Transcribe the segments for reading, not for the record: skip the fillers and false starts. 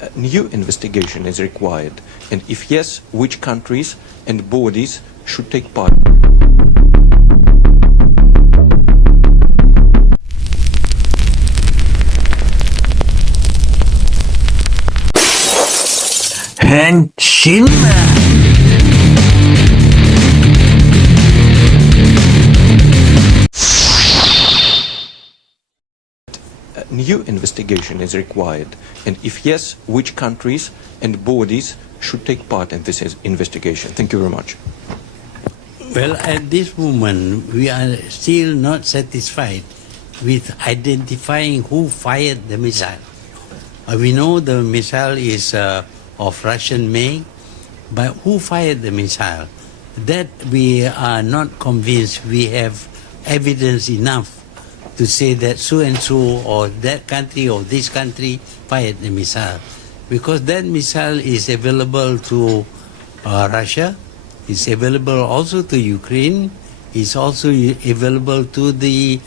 a new investigation is required? And if yes, which countries and bodies should take part? Henshin. A new investigation is required. And if yes, which countries and bodies should take part in this investigation? Thank you very much. Well, at this moment, we are still not satisfied with identifying who fired the missile. We know the missile is of Russian make, but who fired the missile? That we are not convinced we have evidence enough to say that so and so or that country or this country fired the missile, because that missile is available to Russia, is available also to Ukraine, is also available to the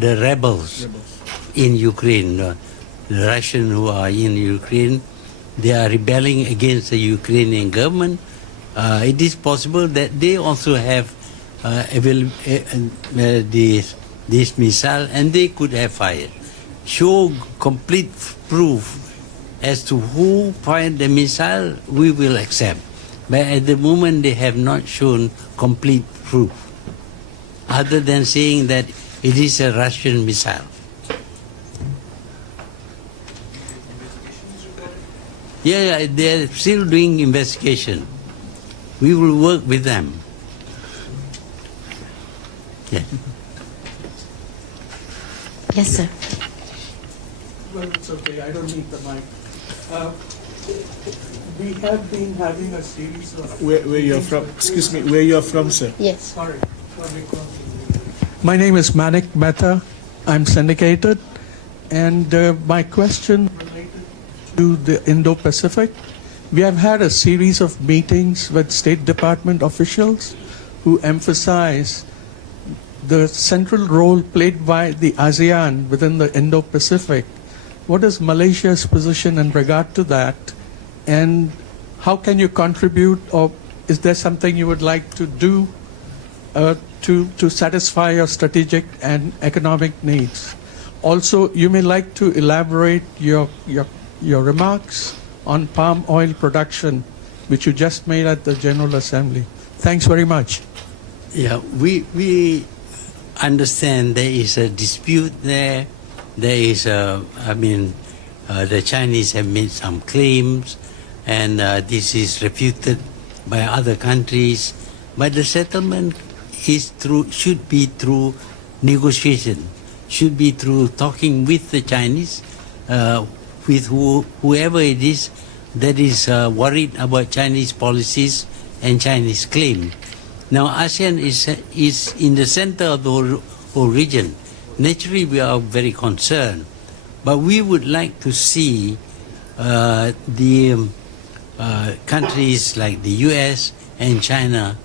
rebels in Ukraine. The Russians who are in Ukraine, they are rebelling against the Ukrainian government. It is possible that they also have this missile and they could have fired. Show complete proof as to who fired the missile, we will accept. But at the moment, they have not shown complete proof, other than saying that it is a Russian missile. Yeah, they're still doing investigation. We will work with them. Yeah. Yes, sir. Well, it's okay. I don't need the mic. We have been having a series of... Where you're from? Excuse me, where you're from, sir? Yes. Sorry. My name is Manik Mehta. I'm syndicated. And my question related to the Indo-Pacific. We have had a series of meetings with State Department officials who emphasize the central role played by the ASEAN within the Indo-Pacific. What is Malaysia's position in regard to that? And how can you contribute, or is there something you would like to do to satisfy your strategic and economic needs? Also, you may like to elaborate your remarks on palm oil production, which you just made at the General Assembly. Thanks very much. Yeah, we understand there is a dispute there. There is the Chinese have made some claims, and this is refuted by other countries. But the settlement should be through negotiation, should be through talking with the Chinese, with whoever it is that is worried about Chinese policies and Chinese claim. Now, ASEAN is in the center of the whole region. Naturally, we are very concerned, but we would like to see the countries like the US and China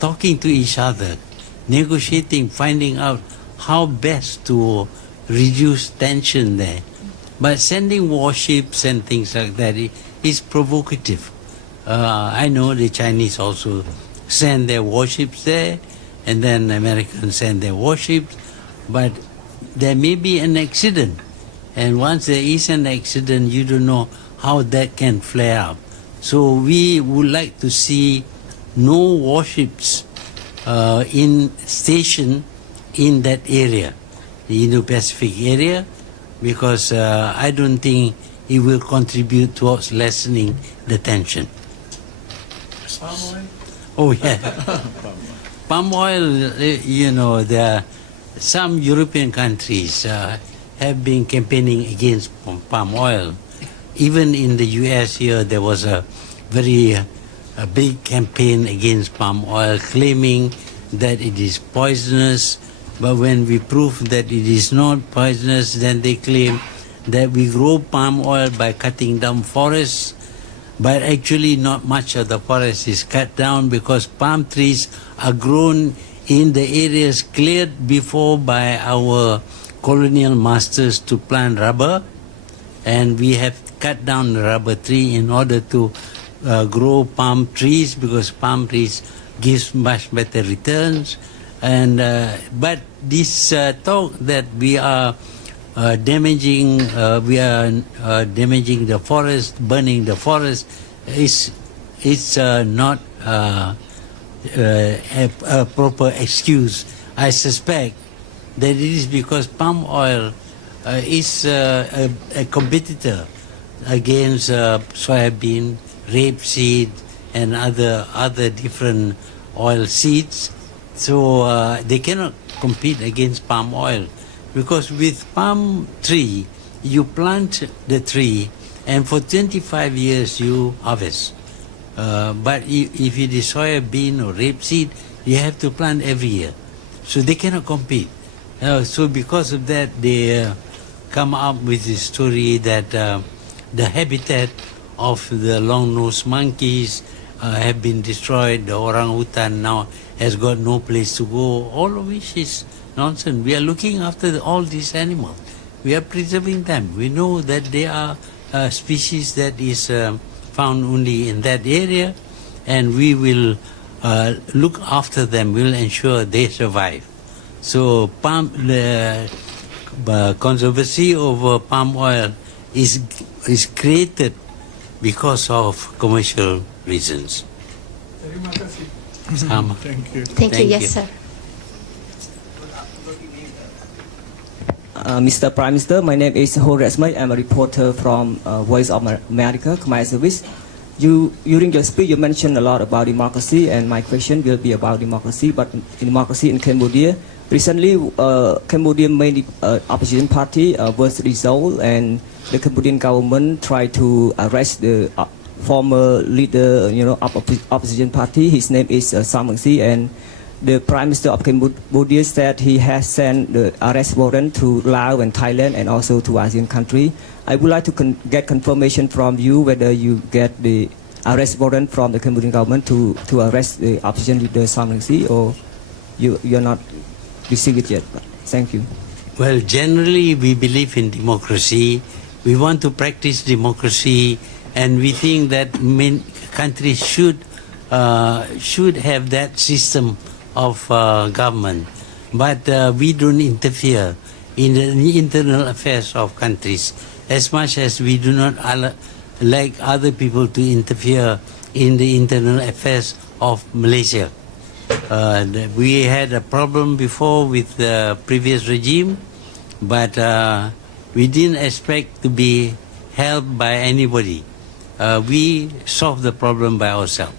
talking to each other, negotiating, finding out how best to reduce tension there. But sending warships and things like that is provocative. I know the Chinese also send their warships there, and then Americans send their warships, but there may be an accident. And once there is an accident, you don't know how that can flare up. So we would like to see no warships stationed in that area, the Indo-Pacific area, because I don't think it will contribute towards lessening the tension. Palm oil? Oh, yeah. Palm oil, there are some European countries have been campaigning against palm oil. Even in the US here, there was a very big campaign against palm oil, claiming that it is poisonous. But when we prove that it is not poisonous, then they claim that we grow palm oil by cutting down forests. But actually not much of the forest is cut down, because palm trees are grown in the areas cleared before by our colonial masters to plant rubber, and we have cut down the rubber tree in order to grow palm trees, because palm trees gives much better returns. And but this talk that we are damaging the forest, burning the forest, is not a proper excuse. I suspect that it is because palm oil is a competitor against soybean, rapeseed, and other different oil seeds. So they cannot compete against palm oil, because with palm tree, you plant the tree, and for 25 years you harvest. But if it is soybean or rapeseed, you have to plant every year. So they cannot compete. So because of that, they come up with this story that the habitat of the long-nosed monkeys have been destroyed. The orangutan now has got no place to go, all of which is nonsense. We are looking after all these animals. We are preserving them. We know that they are species that is found only in that area, and we will look after them. We will ensure they survive. So the controversy over palm oil is created because of commercial reasons. Thank you. Thank you. Yes, sir. Mr. Prime Minister, my name is Ho Resmay. I'm a reporter from Voice of America, Khmer Service. During your speech, you mentioned a lot about democracy, and my question will be about democracy, but democracy in Cambodia. Recently, Cambodian main opposition party was dissolved, and the Cambodian government tried to arrest the former leader, of opposition party. His name is Sam Si, and the Prime Minister of Cambodia said he has sent the arrest warrant to Laos and Thailand and also to ASEAN country. I would like to get confirmation from you whether you get the arrest warrant from the Cambodian government to arrest the opposition leader Sam Si, or you're not received it yet. Thank you. Well, generally we believe in democracy. We want to practice democracy, and we think that countries should have that system of government. But we don't interfere in the internal affairs of countries, as much as we do not like other people to interfere in the internal affairs of Malaysia. We had a problem before with the previous regime, but we didn't expect to be helped by anybody. We solved the problem by ourselves.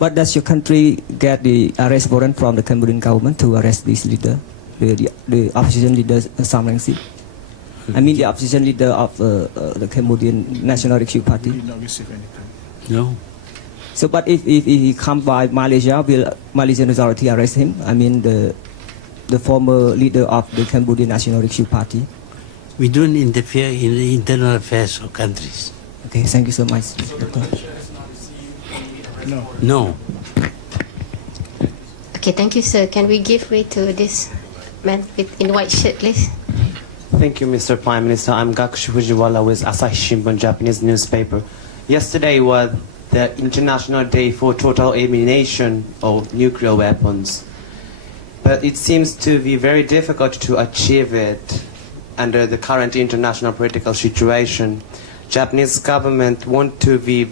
But does your country get the arrest warrant from the Cambodian government to arrest this leader, the opposition leader Sam Si? I mean the opposition leader of the Cambodian National Rescue Party. Did not receive anything. No. So, but if he come by Malaysia, will Malaysian authority arrest him? I mean the former leader of the Cambodian National Rescue Party. We don't interfere in the internal affairs of countries. Okay, thank you so much. No. No. Okay, thank you, sir. Can we give way to this man in white shirt, please? Thank you, Mr. Prime Minister. I'm Gakushu Fujiwara with Asahi Shimbun, Japanese newspaper. Yesterday was the International Day for Total Elimination of Nuclear Weapons. But it seems to be very difficult to achieve it under the current international political situation. Japanese government want to be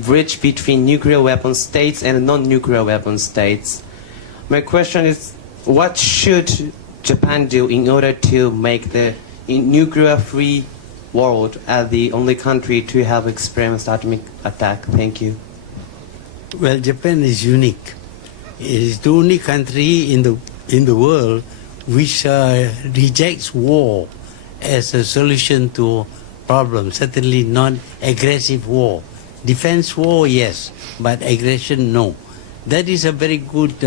bridge between nuclear weapon states and non-nuclear weapon states. My question is, what should Japan do in order to make the nuclear-free world as the only country to have experienced atomic attack? Thank you. Well, Japan is unique. It is the only country in the world which rejects war as a solution to problems. Certainly not aggressive war. Defense war, yes, but aggression, no. That is a very good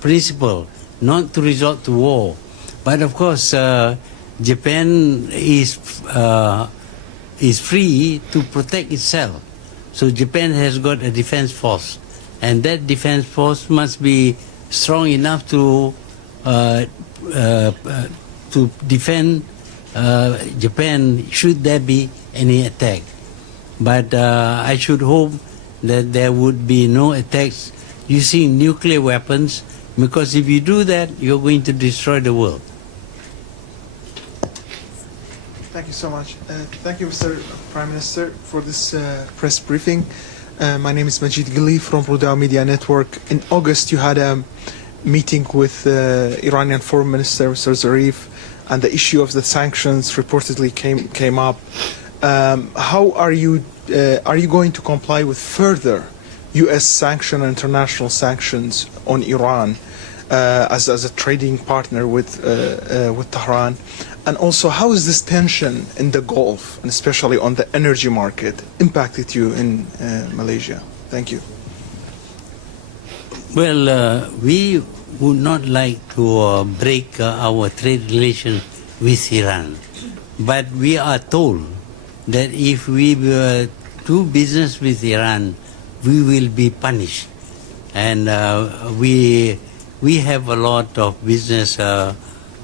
principle, not to resort to war. But of course, Japan is free to protect itself. So Japan has got a defense force, and that defense force must be strong enough to defend Japan should there be any attack. But I should hope that there would be no attacks using nuclear weapons, because if you do that, you're going to destroy the world. Thank you so much. Thank you, Mr. Prime Minister, for this press briefing. My name is Majid Gili from Rudao Media Network. In August, you had a meeting with Iranian Foreign Minister, Mr. Zarif, and the issue of the sanctions reportedly came up. How are you going to comply with further U.S. sanction and international sanctions on Iran as a trading partner with Tehran? And also, how is this tension in the Gulf, and especially on the energy market, impacted you in Malaysia? Thank you. Well, we would not like to break our trade relations with Iran. But we are told that if we do business with Iran, we will be punished. And we have a lot of business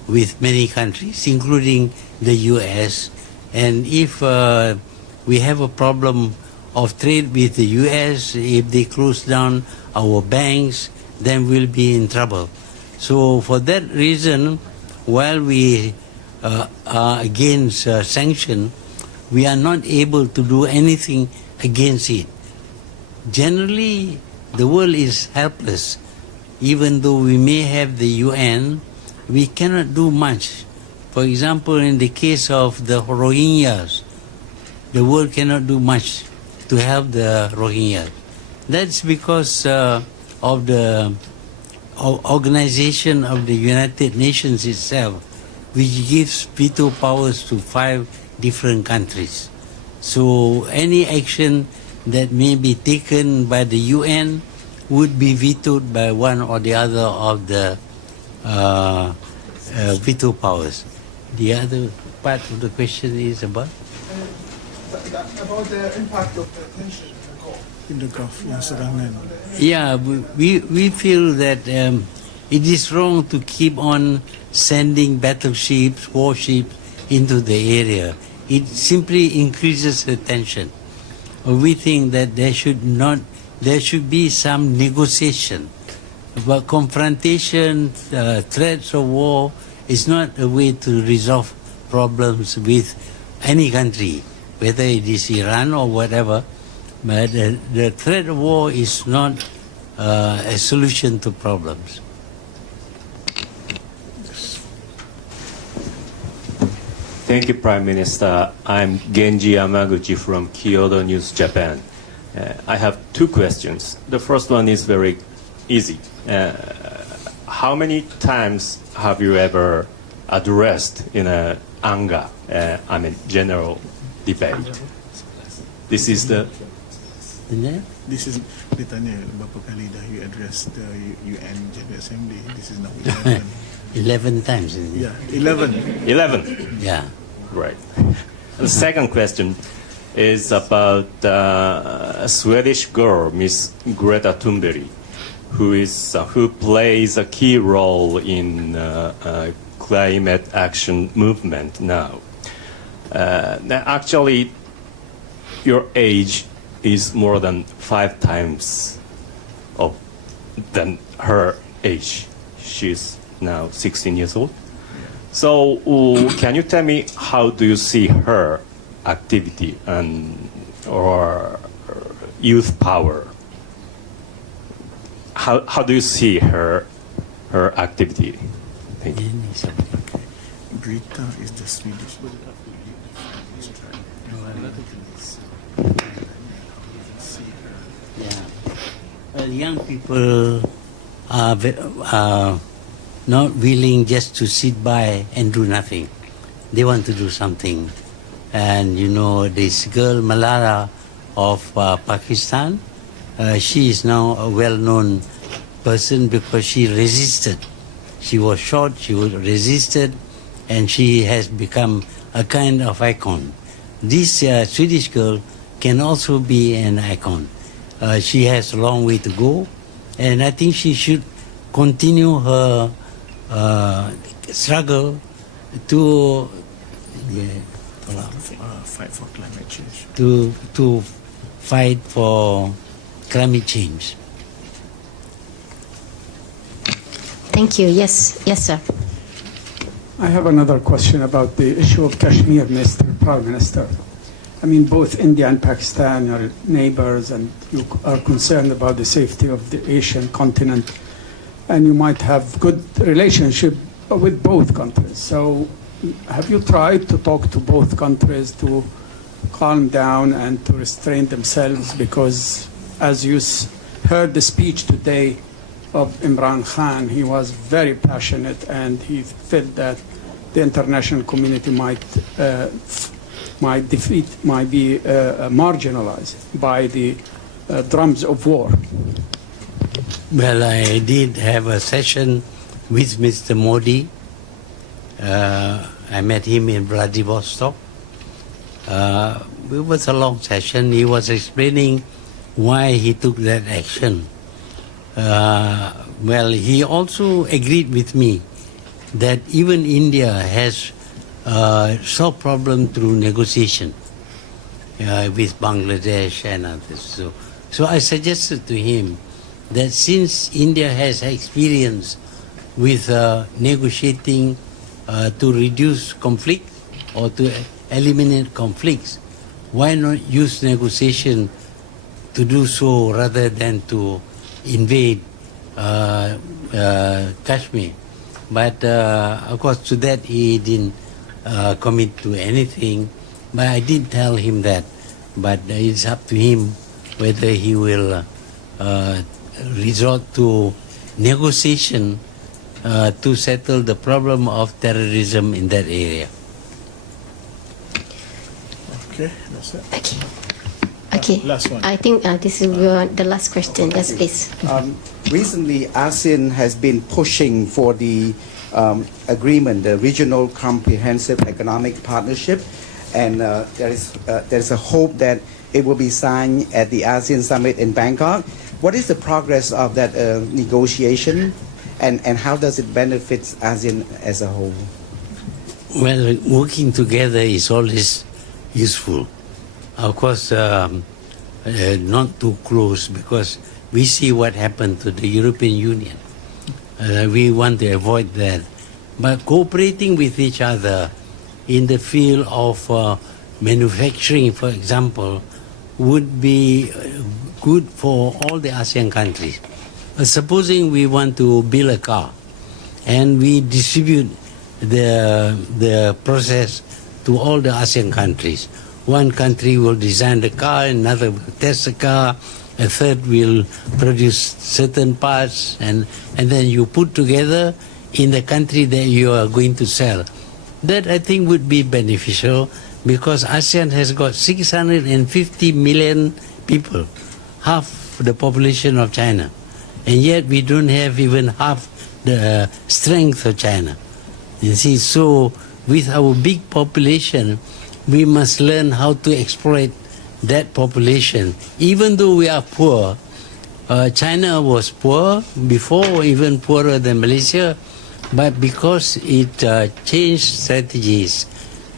with many countries, including the U.S. And if we have a problem of trade with the U.S., if they close down our banks, then we'll be in trouble. So for that reason, while we are against sanction, we are not able to do anything against it. Generally, the world is helpless. Even though we may have the UN, we cannot do much. For example, in the case of the Rohingyas, the world cannot do much to help the Rohingyas. That's because of the organization of the United Nations itself, which gives veto powers to 5 different countries. So any action that may be taken by the UN would be vetoed by one or the other of the veto powers. The other part of the question is about? About the impact of the tension in the Gulf, yang serangan. Yeah, we feel that it is wrong to keep on sending battleships, warships into the area. It simply increases the tension. We think that there should be some negotiation. But confrontation, threats of war is not a way to resolve problems with any country, whether it is Iran or whatever. But the threat of war is not a solution to problems. Thank you, Prime Minister. I'm Genji Yamaguchi from Kyodo News, Japan. I have 2 questions. The first one is very easy. How many times have you ever addressed in a anger, general debate? This is the... This is ditanya berapa kali dah you address the UN General Assembly. This is now 11. 11 times. Yeah, 11. 11? Yeah. Right. The second question is about a Swedish girl, Miss Greta Thunberg, who plays a key role in climate action movement now. Actually, your age is more than 5 times than her age. She's now 16 years old. So can you tell me how do you see her activity or youth power? How do you see her activity? Thank you. Berita is the Swedish. Young people are not willing just to sit by and do nothing. They want to do something. And you know, this girl Malala of Pakistan, she is now a well-known person because she resisted. She was shot, she was resisted, and she has become a kind of icon. This Swedish girl can also be an icon. she has a long way to go, and I think she should continue her struggle to Fight for climate change. to fight for climate change. Thank you. Yes, sir. I have another question about the issue of Kashmir, Mr. Prime Minister. I mean, both India and Pakistan are neighbors, and you are concerned about the safety of the Asian continent, and you might have good relationship with both countries. So have you tried to talk to both countries to calm down and to restrain themselves? Because as you heard the speech today of Imran Khan, he was very passionate, and he felt that the international community might be marginalized by the drums of war. Well, I did have a session with Mr. Modi. I met him in Vladivostok. It was a long session. He was explaining why he took that action. Well, he also agreed with me that even India has solved problem through negotiation with Bangladesh and others. So I suggested to him that since India has experience with negotiating to reduce conflict or to eliminate conflicts, why not use negotiation to do so rather than to invade Kashmir? But of course, to that he didn't commit to anything. But I did tell him that. But it's up to him whether he will resort to negotiation to settle the problem of terrorism in that area. Okay, that's it. Okay. Last one. I think this is the last question. Yes, please. Recently, ASEAN has been pushing for the agreement, the Regional Comprehensive Economic Partnership, and there's a hope that it will be signed at the ASEAN Summit in Bangkok. What is the progress of that negotiation, and how does it benefit ASEAN as a whole? Well, working together is always useful. Of course, not too close, because we see what happened to the European Union. We want to avoid that. But cooperating with each other in the field of manufacturing, for example, would be good for all the ASEAN countries. Supposing we want to build a car and we distribute the process to all the ASEAN countries. One country will design the car, another will test the car, a third will produce certain parts, and then you put together in the country that you are going to sell. That I think would be beneficial, because ASEAN has got 650 million people, half the population of China, and yet we don't have even half the strength of China. You see, so with our big population, we must learn how to exploit that population. Even though we are poor, China was poor before, even poorer than Malaysia, but because it changed strategies,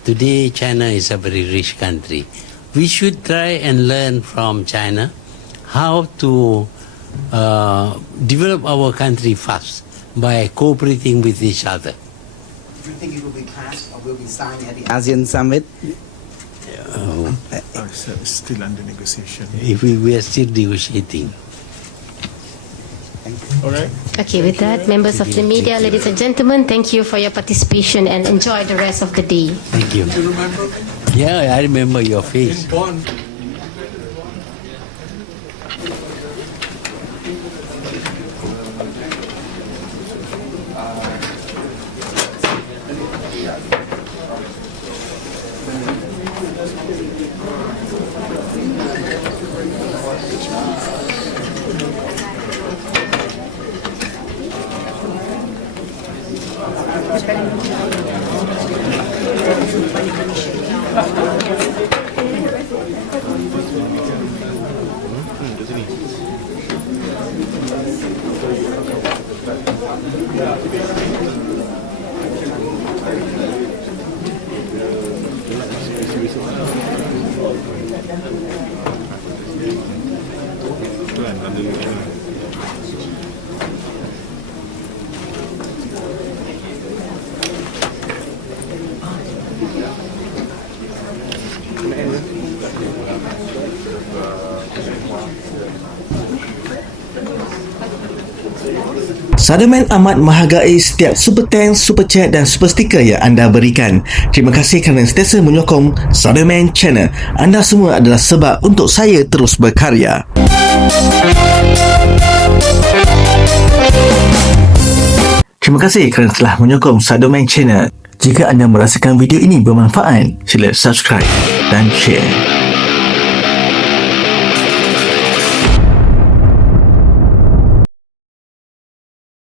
today China is a very rich country. We should try and learn from China how to develop our country fast by cooperating with each other. Do you think it will be passed or will be signed at the ASEAN Summit? So it's still under negotiation. If we are still negotiating. All right. Okay, with that, members of the media, ladies and gentlemen, thank you for your participation and enjoy the rest of the day. Thank you. You remember me? Yeah, I remember your face. In Bonn. Doesn't he? SADO-MAN amat menghargai setiap super thanks, super chat dan super sticker yang anda berikan. Terima kasih kerana sentiasa menyokong SADO-MAN Channel. Anda semua adalah sebab untuk saya terus berkarya. Terima kasih kerana telah menyokong SADO-MAN Channel. Jika anda merasakan video ini bermanfaat, sila subscribe dan share.